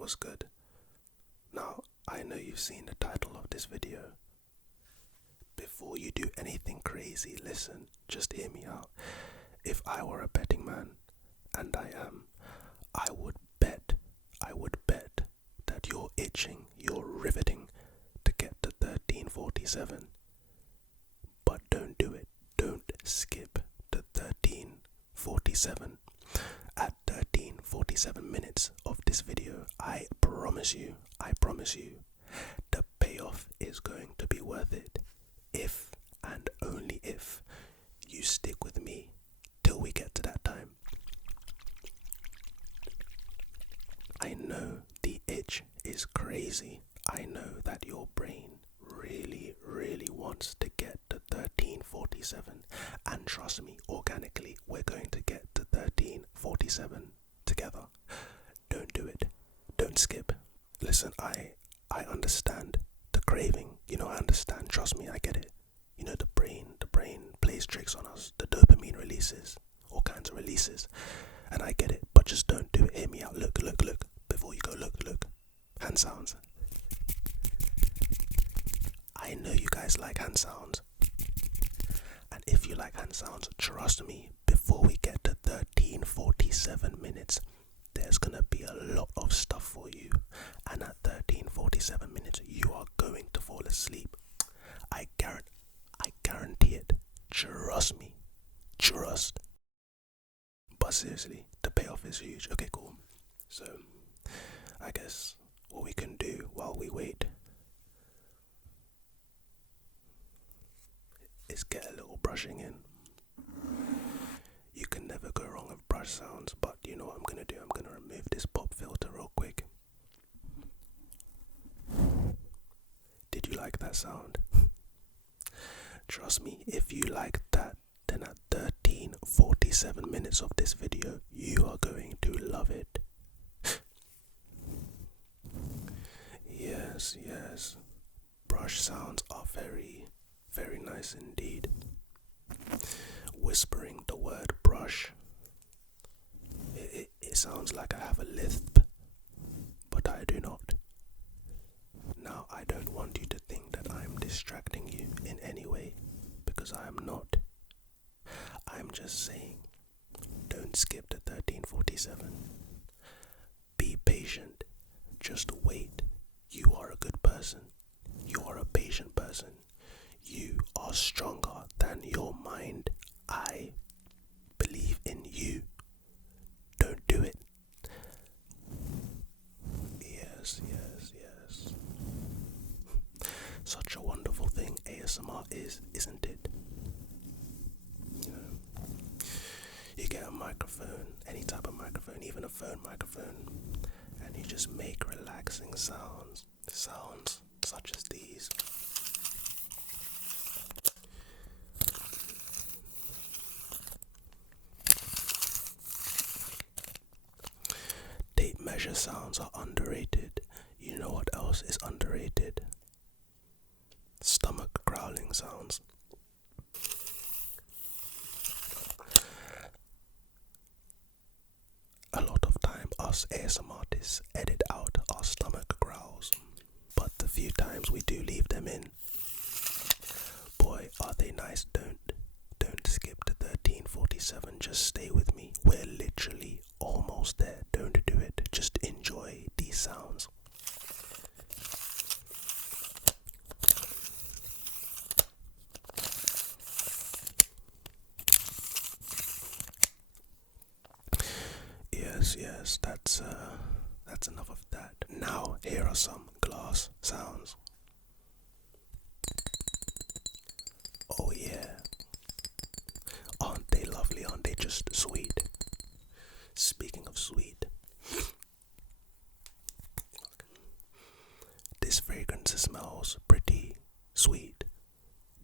what's good? Now, I know you've seen the title of this video. Before you do anything crazy, listen, just hear me out. If I were a betting man, and I am, I would bet that you're itching, you're riveting to get to 1347. But don't do it. Don't skip to 1347. At 13:47 minutes of this video, I promise you, the payoff is going to be worth it. If and only if you stick with me till we get to that time. I know the itch is crazy. I know that your brain really wants to get to 13:47, and trust me, organically we're going to get to 13:47 together. Don't do it. Don't skip. Listen, I understand the craving. I understand. Trust me, I get it. The brain plays tricks on us. The dopamine releases, all kinds of releases, and I get it. But just don't do it. Hear me out. Look. Before you go, look. Hand sounds. I know you guys like hand sounds. And if you like hand sounds, trust me, before we get to 13:47 minutes, there's gonna be a lot of stuff for you. And at 13:47 minutes, you are going to fall asleep. I guarantee it. Trust me. Trust. But seriously, the payoff is huge. Okay, cool. So, I guess what we can do while we wait is get a little brushing in. You can never go wrong with brush sounds, but you know what I'm gonna do? I'm gonna remove this pop filter real quick. Did you like that sound? Trust me, if you like that, then at 13:47 minutes of this video, you are going to love it. Yes. Brush sounds are very nice indeed. Whispering the word brush, it sounds like I have a lisp, but I do not. Now, I don't want you to think that I'm distracting you in any way, because I am not. I'm just saying, don't skip to 13:47. Be patient. Just wait. You are a good person. You are a patient person. You are stronger than your mind. I believe in you. Don't do it. Yes. Such a wonderful thing ASMR is, isn't it? You get a microphone, any type of microphone, even a phone microphone, and you just make relaxing sounds such as these. Tape measure sounds are underrated. You know what else is underrated? Stomach growling sounds. A lot of time us ASMR artists edit out our stomach growls, but the few times we do leave them in, boy are they nice. Don't skip to 13:47, just stay with me. We're literally almost there. Don't do it. Just enjoy these sounds. Yes, that's enough of that. Now, here are some glass sounds. Oh yeah. Aren't they lovely? Aren't they just sweet? Speaking of sweet, this fragrance smells pretty sweet.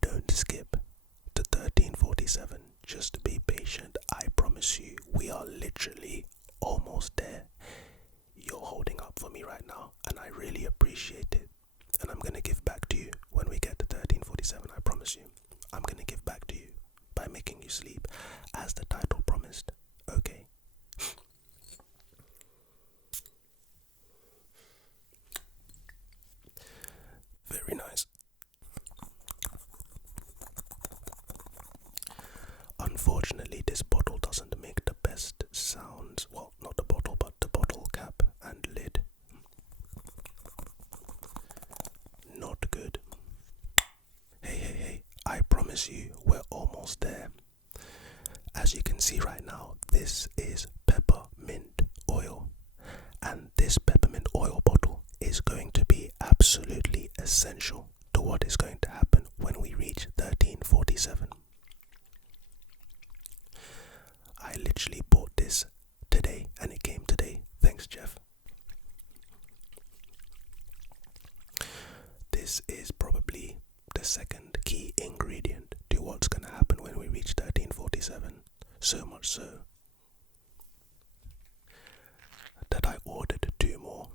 Don't skip to 13:47. Just be patient. I promise you, we are literally almost there. You're holding up for me right now, and I really appreciate it. And I'm gonna give back to you when we get to 13:47. I promise you, I'm gonna give back to you by making you sleep, as the title promised. Okay. promise you we're almost there. As you can see right now, this is peppermint oil. And this peppermint oil bottle is going to be absolutely essential to what is going to happen when we reach 1347. I literally bought this today and it came today. Thanks, Jeff. This is probably the second key ingredient to what's going to happen when we reach 1347. So much so that I ordered 2 more.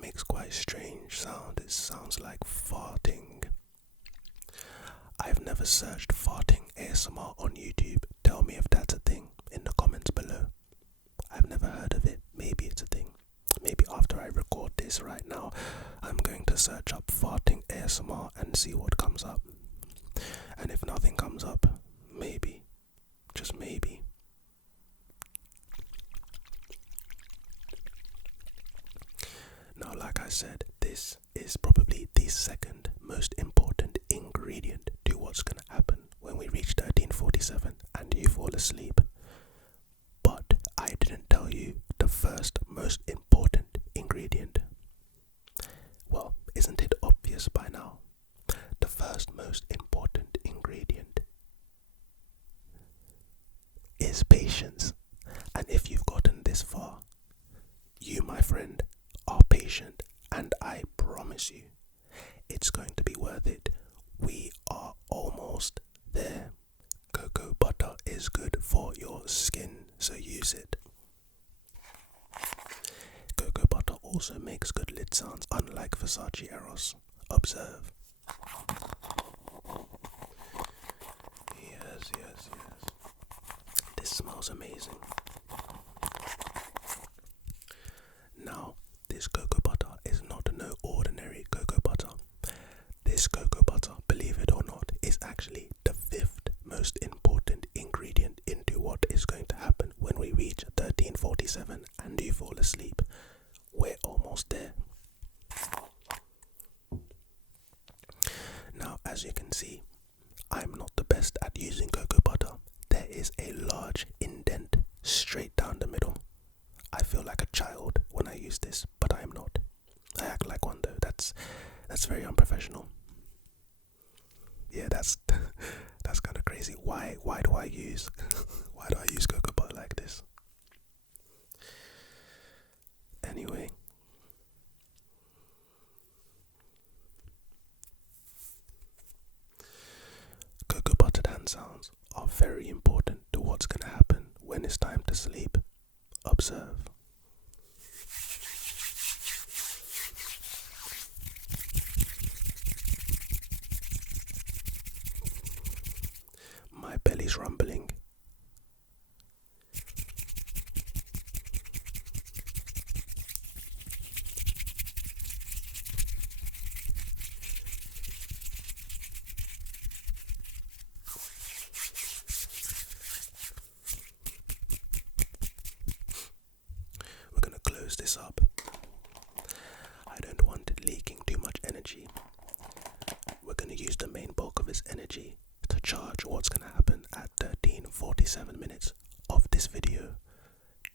Makes quite strange sound. It sounds like farting. I've never searched farting ASMR on YouTube. Tell me if that's a thing in the comments below. I've never heard of it. Maybe it's a thing. Maybe after I record this right now, I'm going to search up farting ASMR and see what comes up. And if nothing comes up, maybe, just maybe, now like I said, this is probably the second most important ingredient to what's going to happen when we reach 1347 and you fall asleep. But I didn't tell you the first most important ingredient. Well, isn't it obvious by now? The first most important ingredient is patience. And if you've gotten this far, you, my friend, are patient, and I promise you, it's going to be worth it. We are almost there. Cocoa butter is good for your skin, so use it. Cocoa butter also makes good lid sounds, unlike Versace Eros. Observe. Yes. This smells amazing. Now, this cocoa butter is not no ordinary cocoa butter. This cocoa butter, believe it or not, is actually the 5th most important ingredient into what is going to happen when we reach 1347 and you fall asleep. We're almost there. Now, as you can see, I'm not the best at using cocoa butter. There is a large indent straight down the middle. I feel like a child when I use this, but I am not. I act like one though. That's very unprofessional. Yeah, that's kind of crazy. Why do I use cocoa butter like this? Anyway, cocoa buttered hand sounds are very important to what's going to happen when it's time to sleep. Observe. My belly's rumbling. We're going to close this up. I don't want it leaking too much energy. We're going to use the main bulk of its energy to charge what's going to happen at 13:47 minutes of this video.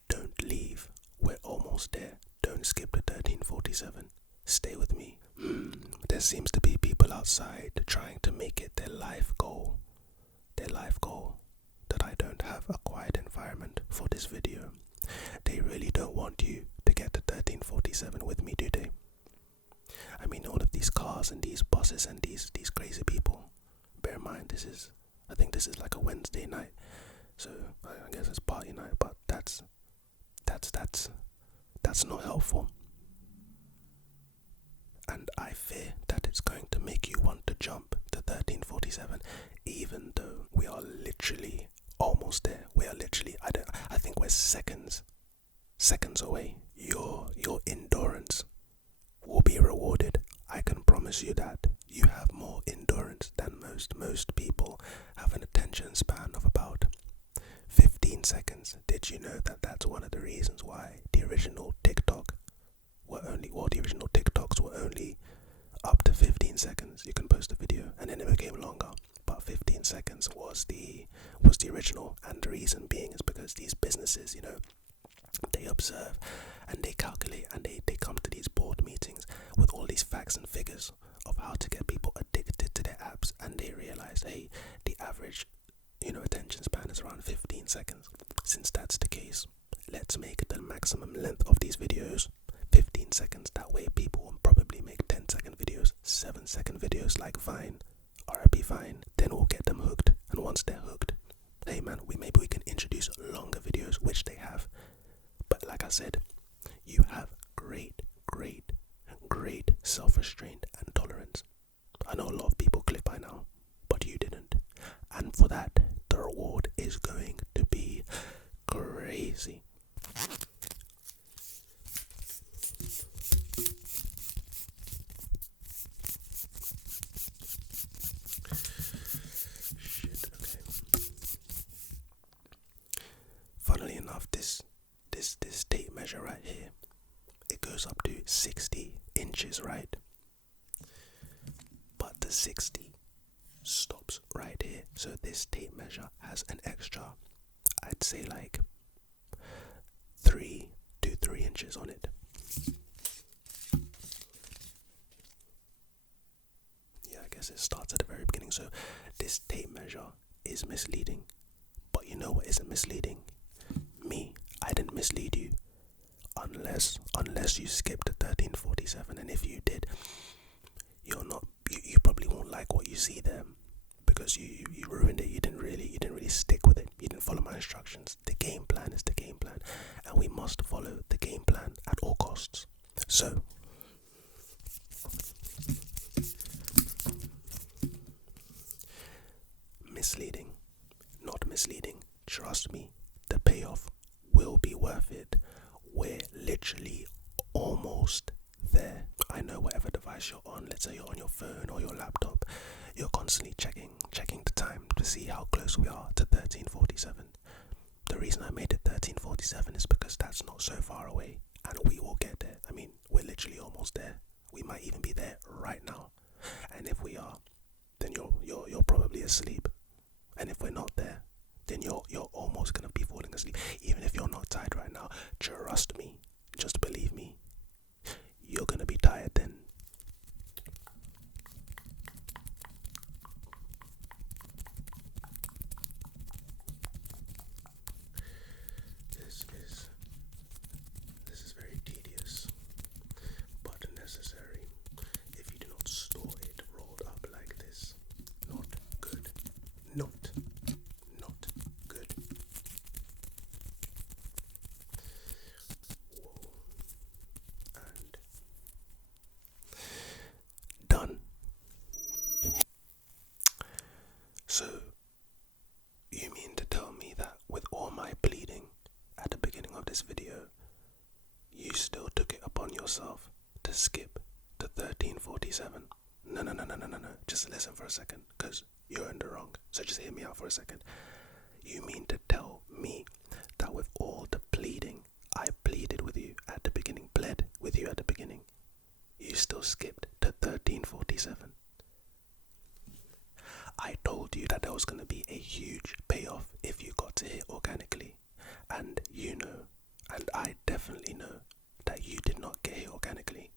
Don't leave. We're almost there. Don't skip to 13:47. Stay with me. There seems to be people outside trying to make it their life goal. That I don't have a quiet environment for this video. They really don't want you to get to 13:47 with me, do they? I mean, all of these cars and these buses and these crazy people. Bear in mind, I think this is like a Wednesday night, so I guess it's party night. But that's not helpful, and I fear that it's going to make you want to jump to 13:47, even though we are literally almost there. I think we're seconds away. Your endurance will be rewarded. I can promise you that. You have more endurance than most people have an attention span of about 15 seconds. Did you know that that's one of the reasons seconds you can post a video, and then it became longer. But 15 seconds was the original, and the reason being is because these businesses, you know, they observe and they calculate and they come to these board meetings with all these facts and figures of how to get people addicted to their apps, and they realize, hey, the average, you know, attention span is around 15 seconds. Since that's the case, let's make the maximum length of these videos 15 seconds. That way people will probably make 10-second videos, 7-second videos like Vine, RIP Vine. Then we'll get them hooked, and once they're hooked, hey man, maybe we can introduce longer videos, which they have. But like I said, you have great self-restraint and tolerance. I know a lot of people clip by now, but you didn't. And for that, the reward is going to be crazy. Shit, okay. Funnily enough, this tape measure right here, it goes up to 60 inches, right? But the 60 stops right here. So this tape measure has an extra, I'd say like 3 to 3 inches on it. Yeah, I guess it starts at the very beginning. So this tape measure is misleading. But you know what isn't misleading? Me, I didn't mislead you. Unless you skipped 1347, and if you did, you probably won't like what you see there, because you ruined it. You didn't really stick with it. You didn't follow my instructions. The game plan is the game plan, and we must follow the game plan at all costs. So misleading, not misleading. Trust me, the payoff will be worth it. We're literally almost there. I know whatever device you're on, let's say you're on your phone or your laptop, you're constantly checking the time to see how close we are to 1347. The reason I made it 1347 is because that's not so far away, and we will get there. I mean, we're literally almost there. We might even be there right now. And if we are, then you're probably asleep. And if we're not there, then you're almost gonna be falling asleep. Even if you're not tired right now, trust me, just believe me, you're gonna be tired then. This is very tedious, but necessary. If you do not store it rolled up like this, not good. Not good. Whoa. And done. So, you mean to tell me that with all my bleeding at the beginning of this video, you still took it upon yourself to skip to 1347? No. Just listen for a second, because you're in the wrong. So just hear me out for a second. You mean to tell me that with all the pleading I pleaded with you at the beginning, pled with you at the beginning, you still skipped to 1347? I told you that there was going to be a huge payoff if you got to hit organically. And you know, and I definitely know, that you did not get hit organically.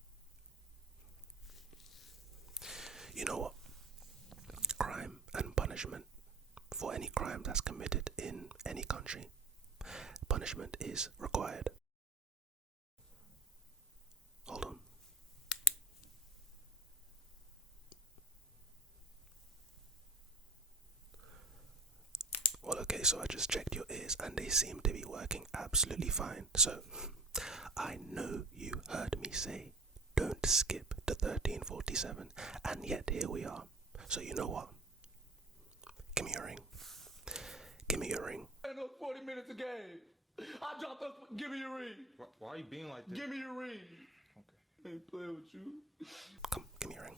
You know what? Crime and punishment, for any crime that's committed in any country, punishment is required. Hold on. Well, okay, so I just checked your ears and they seem to be working absolutely fine. So, I know you heard me say, don't skip to 1347, and yet here we are. So you know what? Give me your ring. Give me your ring. 40 minutes a game. I dropped us. Give me your ring. Why are you being like this? Give me your ring. Okay. I ain't playing with you. Come, give me your ring.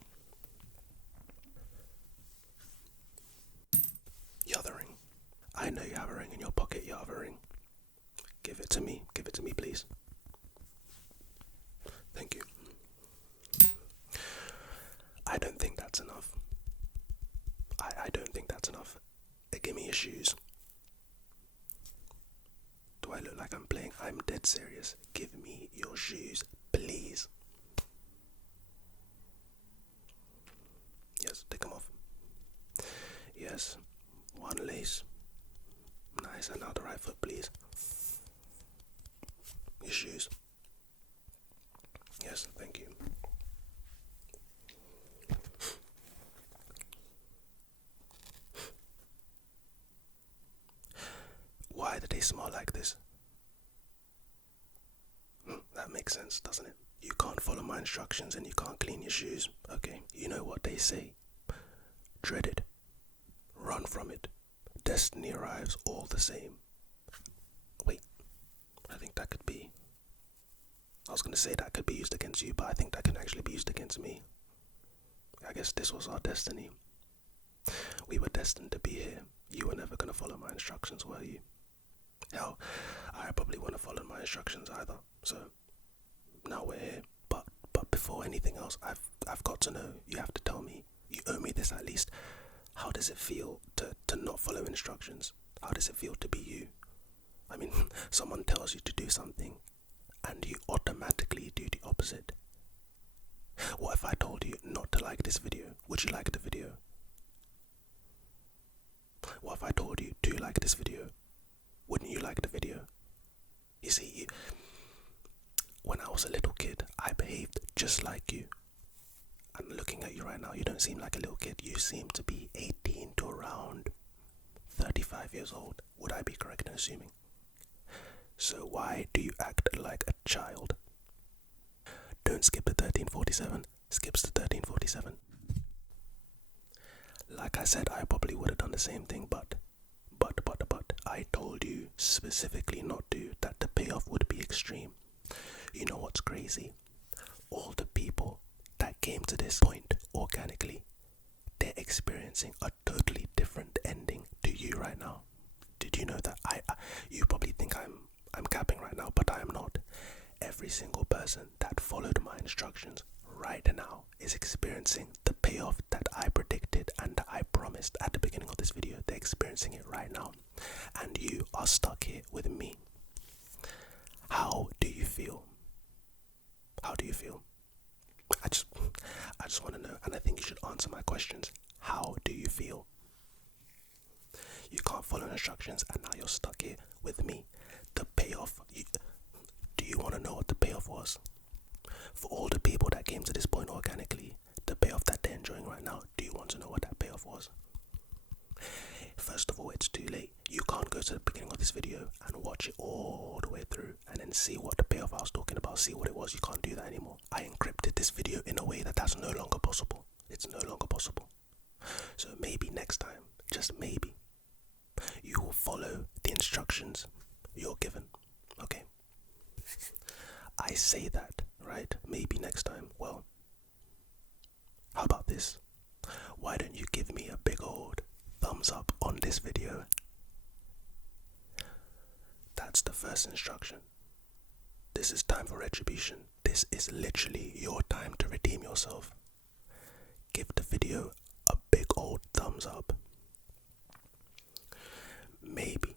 Your other ring. I know you have a ring in your pocket. You have a ring. Give it to me. Give it to me, please. Thank you. I don't think That's enough. Give me your shoes. Do I look like I'm playing? I'm dead serious. Give me your shoes, please. Yes, take them off. Yes, one lace. Nice, and now the right foot, please. Your shoes. Yes, thank you. Why do they smell like this? That makes sense, doesn't it? You can't follow my instructions and you can't clean your shoes. Okay, you know what they say. Dread it. Run from it. Destiny arrives all the same. Wait, I think that could be... I was going to say that could be used against you, but I think that can actually be used against me. I guess this was our destiny. We were destined to be here. You were never going to follow my instructions, were you? Hell, I probably wouldn't have followed my instructions either. So, now we're here. But before anything else, I've got to know. You have to tell me. You owe me this at least. How does it feel to not follow instructions? How does it feel to be you? I mean, someone tells you to do something and you automatically do the opposite. What if I told you not to like this video? Would you like the video? What if I told you to like this video? Wouldn't you like the video? You see, when I was a little kid, I behaved just like you. And looking at you right now, you don't seem like a little kid. You seem to be 18 to around 35 years old. Would I be correct in assuming? So why do you act like a child? Don't skip to 1347. Skips to 1347. Like I said, I probably would have done the same thing, but I told you specifically not to, that the payoff would be extreme. You know what's crazy? All the people that came to this point organically, they're experiencing a totally different ending to you right now. Did you know that? You probably think I'm capping right now, but I am not. Every single person that followed my instructions right now is experiencing the payoff that I predicted and that I promised at the beginning of this video. They're experiencing it right now. And you are stuck here with me. How do you feel? How do you feel? I just want to know, and I think you should answer my questions. How do you feel? You can't follow instructions and now you're stuck here with me. The payoff, do you want to know what the payoff was? For all the people that came to this point organically, the payoff that they're enjoying right now, do you want to know what that payoff was? First of all, it's too late. You can't go to the beginning of this video and watch it all the way through and then see what the payoff I was talking about, see what it was. You can't do that anymore. I encrypted this video in a way that's no longer possible. It's no longer possible. So maybe next time, just maybe, you will follow the instructions you're given. Okay? I say that, right? Maybe next time. Well, how about this? Why don't you give me a big old thumbs up on this video? That's the first instruction. This is time for retribution. This is literally your time to redeem yourself. Give the video a big old thumbs up. Maybe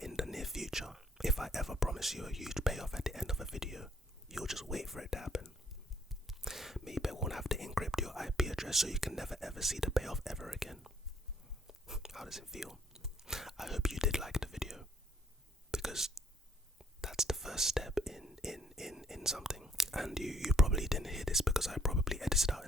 in the near future, if I ever promise you a huge payoff at the end of a video, you'll just wait for it to happen. Maybe I won't have to encrypt your IP address so you can never ever see the payoff ever again. How does it feel? I hope you did like the video, because that's the first step in something. And you probably didn't hear this because I probably edited out